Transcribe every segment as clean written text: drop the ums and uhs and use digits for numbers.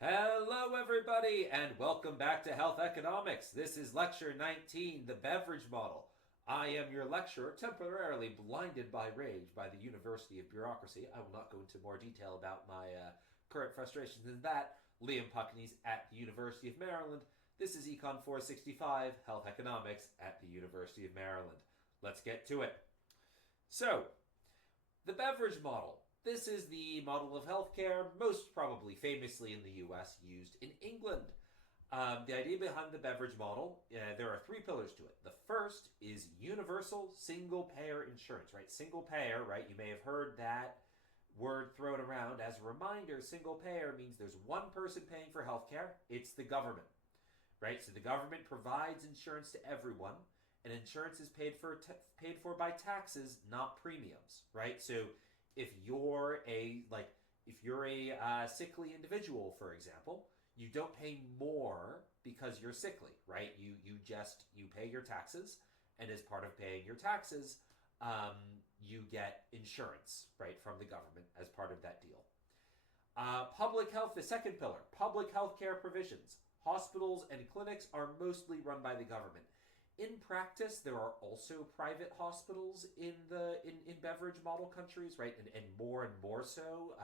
Hello, everybody, and welcome back to Health Economics. This is Lecture 19, the Beveridge Model. I am your lecturer, temporarily blinded by rage by the University of Bureaucracy. I will not go into more detail about my current frustrations than that. Liam Puckney's at the University of Maryland. This is Econ 465, Health Economics at the University of Maryland. Let's get to it. So, the Beveridge Model. This is the model of healthcare, most probably famously in the US, used in England. The idea behind the Beveridge model, there are three pillars to it. The first is universal single payer insurance, right? Single payer, right? You may have heard that word thrown around. As a reminder, single payer means there's one person paying for healthcare. It's the government, right? So the government provides insurance to everyone, and insurance is paid for by taxes, not premiums, right? So if you're a sickly individual, for example, you don't pay more because you're sickly, right? You pay your taxes, and as part of paying your taxes, you get insurance, right, from the government as part of that deal. Public health, the second pillar, public health care provisions. Hospitals and clinics are mostly run by the government. In practice, there are also private hospitals in Beveridge model countries, right, and more so.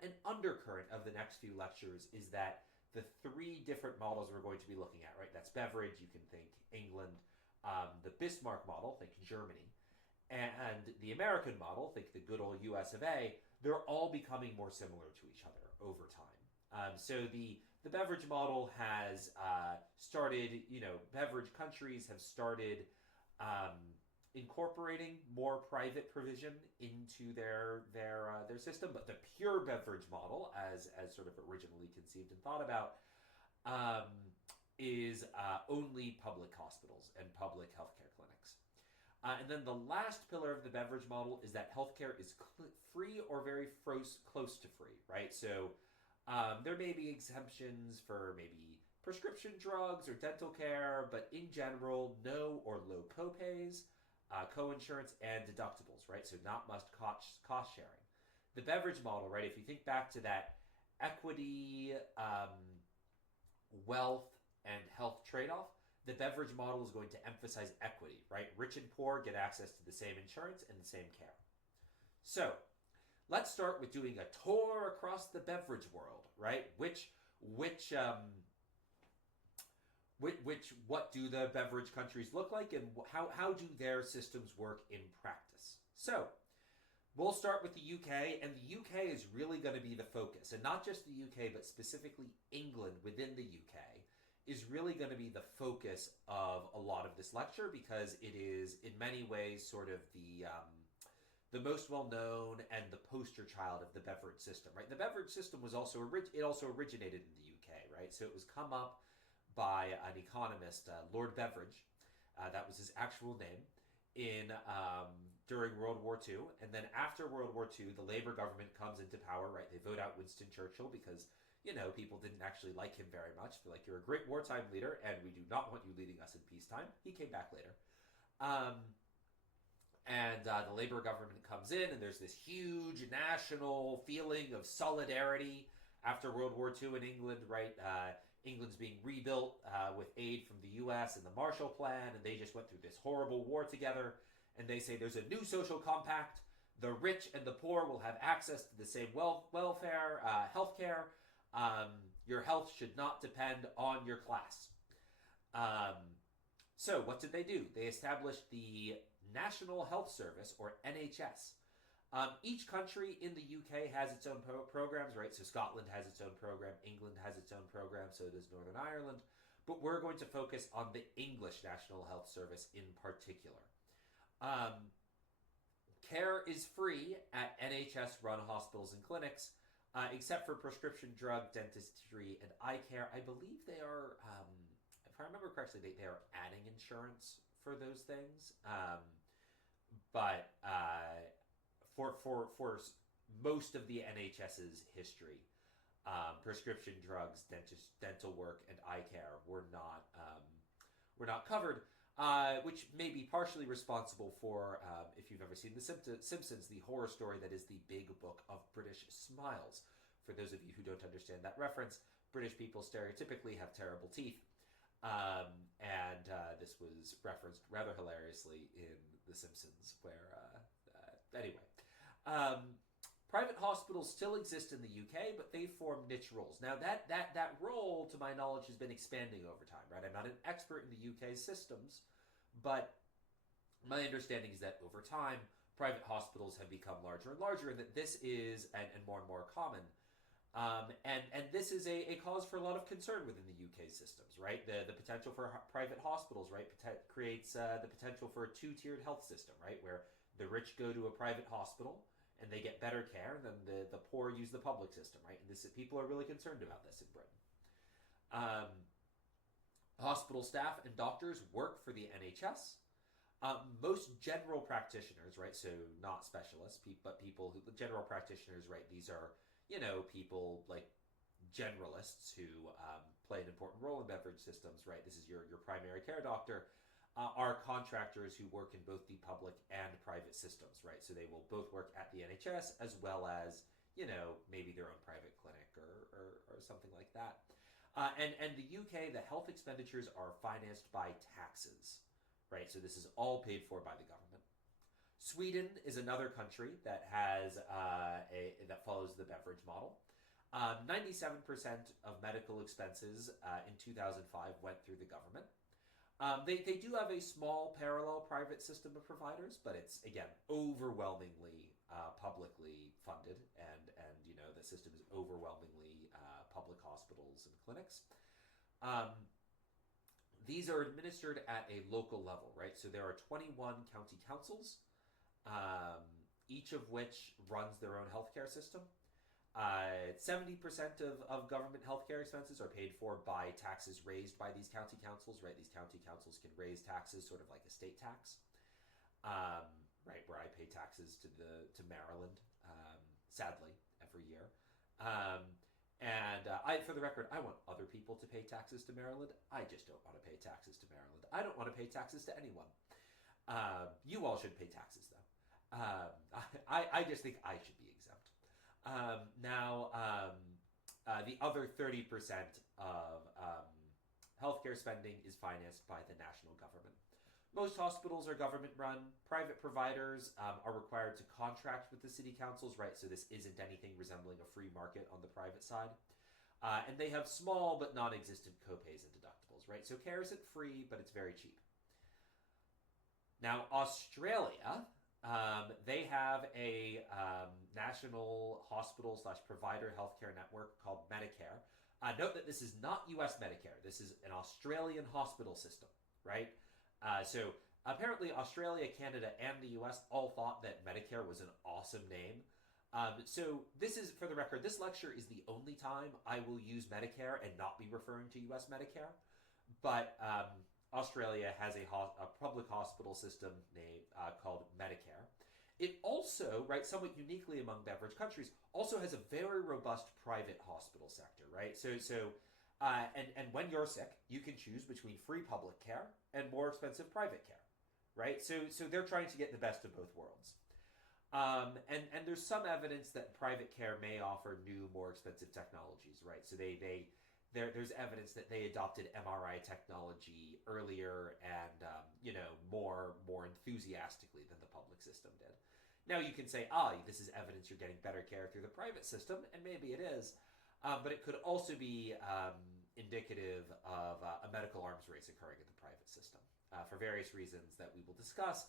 An undercurrent of the next few lectures is that the three different models we're going to be looking at, right? That's Beveridge. You can think England. The Bismarck model, think Germany, and the American model, think the good old U.S. of A. They're all becoming more similar to each other over time. So the Beveridge model has started, Beveridge countries have started incorporating more private provision into their system, but the pure Beveridge model, as sort of originally conceived and thought about, is only public hospitals and public healthcare clinics. And then the last pillar of the Beveridge model is that healthcare is free or very close to free, right? So there may be exemptions for maybe prescription drugs or dental care, but in general, no or low copays, co-insurance, and deductibles, right? So not much cost sharing. The Beveridge model, right? If you think back to that equity, wealth, and health trade-off, the Beveridge model is going to emphasize equity, right? Rich and poor get access to the same insurance and the same care. So, let's start with doing a tour across the Beveridge world, right? What do the Beveridge countries look like, and how do their systems work in practice? So, we'll start with the UK, and the UK is really going to be the focus, and not just the UK, but specifically England within the UK is really going to be the focus of a lot of this lecture, because it is in many ways sort of the most well-known and the poster child of the Beveridge system, right? The Beveridge system was also originated in the UK, right? So it was come up by an economist, Lord Beveridge, that was his actual name, during World War II, and then after World War II, the Labour government comes into power, right? They vote out Winston Churchill because people didn't actually like him very much. They're like, you're a great wartime leader, and we do not want you leading us in peacetime. He came back later. And the Labour government comes in, and there's this huge national feeling of solidarity after World War II in England, right? England's being rebuilt with aid from the U.S. and the Marshall Plan, and they just went through this horrible war together. And they say there's a new social compact. The rich and the poor will have access to the same welfare, healthcare. Your health should not depend on your class. So what did they do? They established the National Health Service, or NHS. Each country in the UK has its own programs, right? So Scotland has its own program, England has its own program, so does Northern Ireland. But we're going to focus on the English National Health Service in particular. Care is free at NHS-run hospitals and clinics, except for prescription drug, dentistry, and eye care. I believe they are, if I remember correctly, they are adding insurance for those things. But for most of the NHS's history, prescription drugs, dental work, and eye care were not covered, which may be partially responsible for, if you've ever seen The Simpsons, the horror story that is the Big Book of British Smiles. for those of you who don't understand that reference, British people stereotypically have terrible teeth. And this was referenced rather hilariously in The Simpsons, where, anyway. Private hospitals still exist in the UK, but they form niche roles. Now, that role, to my knowledge, has been expanding over time, right? I'm not an expert in the UK systems, but my understanding is that over time, private hospitals have become larger and larger, and that this is, and more common. And this is a cause for a lot of concern within the UK systems, right? The potential for private hospitals, right, creates the potential for a two-tiered health system, right, where the rich go to a private hospital and they get better care, and then the poor use the public system, right? And people are really concerned about this in Britain. Hospital staff and doctors work for the NHS. Most general practitioners, right, so not specialists, but people who, general practitioners, right, these are, people like generalists who play an important role in Beveridge systems, right? This is your primary care doctor, are contractors who work in both the public and private systems, right? So they will both work at the NHS as well as, maybe their own private clinic or something like that. And the UK, the health expenditures are financed by taxes, right? So this is all paid for by the government. Sweden is another country that has that follows the Beveridge model. 97% of medical expenses in 2005 went through the government. They do have a small parallel private system of providers, but it's, again, overwhelmingly publicly funded, and the system is overwhelmingly public hospitals and clinics. These are administered at a local level, right? So there are 21 county councils, each of which runs their own healthcare system. 70% of government healthcare expenses are paid for by taxes raised by these county councils, right? These county councils can raise taxes sort of like a state tax, right? Where I pay taxes to Maryland, sadly, every year. For the record, I want other people to pay taxes to Maryland. I just don't want to pay taxes to Maryland. I don't want to pay taxes to anyone. You all should pay taxes, though. I just think I should be exempt. The other 30% of healthcare spending is financed by the national government. Most hospitals are government-run. Private providers are required to contract with the city councils, right? So this isn't anything resembling a free market on the private side. And they have small but non-existent copays and deductibles, right? So care isn't free, but it's very cheap. Now, Australia, they have a national hospital/provider healthcare network called Medicare. Note that this is not U.S. Medicare. This is an Australian hospital system, right? So apparently Australia, Canada, and the U.S. all thought that Medicare was an awesome name. So this is, for the record, this lecture is the only time I will use Medicare and not be referring to U.S. Medicare. But Australia has a public hospital system called Medicare. It also, right, somewhat uniquely among Beveridge countries, also has a very robust private hospital sector, right? And when you're sick, you can choose between free public care and more expensive private care, right? So they're trying to get the best of both worlds. And there's some evidence that private care may offer new, more expensive technologies, right? So there's evidence that they adopted MRI technology earlier and more enthusiastically than the public system did. Now you can say, this is evidence you're getting better care through the private system, and maybe it is, but it could also be indicative of a medical arms race occurring in the private system for various reasons that we will discuss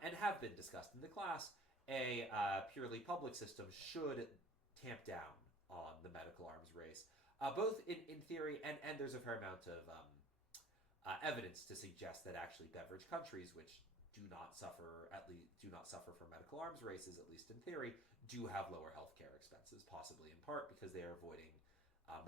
and have been discussed in the class. A purely public system should tamp down on the medical arms race. Both in theory, and there's a fair amount of evidence to suggest that actually Beveridge countries, which do not suffer from medical arms races, at least in theory, do have lower healthcare expenses, possibly in part because they are avoiding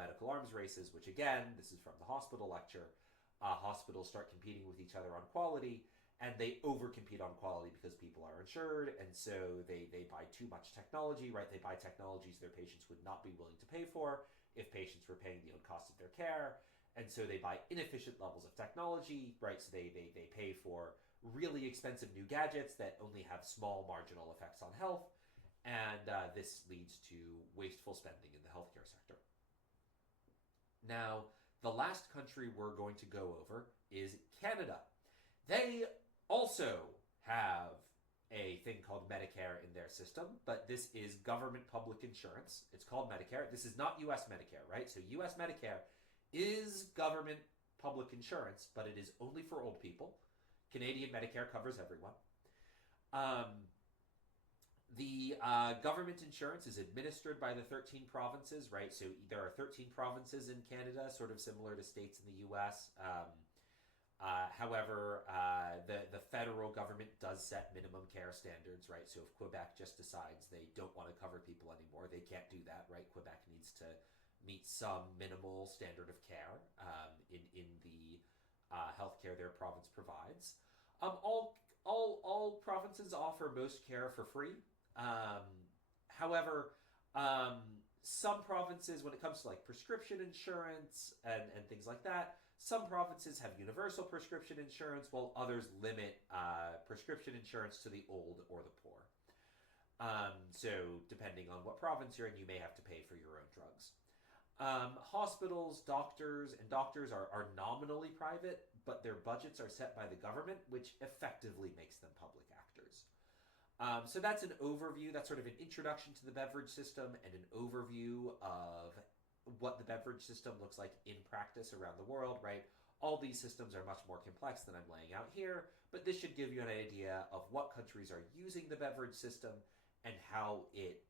medical arms races, which again, this is from the hospital lecture, hospitals start competing with each other on quality, and they overcompete on quality because people are insured, and so they buy too much technology, right? They buy technologies their patients would not be willing to pay for if patients were paying the own cost of their care, and so they buy inefficient levels of technology, right? So they pay for really expensive new gadgets that only have small marginal effects on health, and this leads to wasteful spending in the health Now, the last country we're going to go over is Canada. They also have a thing called Medicare in their system, but this is government public insurance. It's called Medicare. This is not US Medicare, right? So US Medicare is government public insurance, but it is only for old people. Canadian Medicare covers everyone. The government insurance is administered by the 13 provinces, right? So there are 13 provinces in Canada, sort of similar to states in the US. However, the federal government does set minimum care standards, right? So if Quebec just decides they don't want to cover people anymore, they can't do that, right? Quebec needs to meet some minimal standard of care in the healthcare their province provides. All provinces offer most care for free. However, some provinces, when it comes to like prescription insurance and things like that, some provinces have universal prescription insurance, while others limit prescription insurance to the old or the poor. So depending on what province you're in, you may have to pay for your own drugs. Hospitals, doctors are nominally private, but their budgets are set by the government, which effectively makes them public actors. So that's an overview. That's sort of an introduction to the Beveridge system and an overview of what the Beveridge system looks like in practice around the world, right? All these systems are much more complex than I'm laying out here, but this should give you an idea of what countries are using the Beveridge system and how it,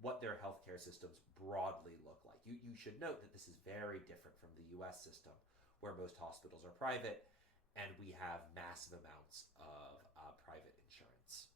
what their healthcare systems broadly look like. You should note that this is very different from the US system, where most hospitals are private and we have massive amounts of private insurance.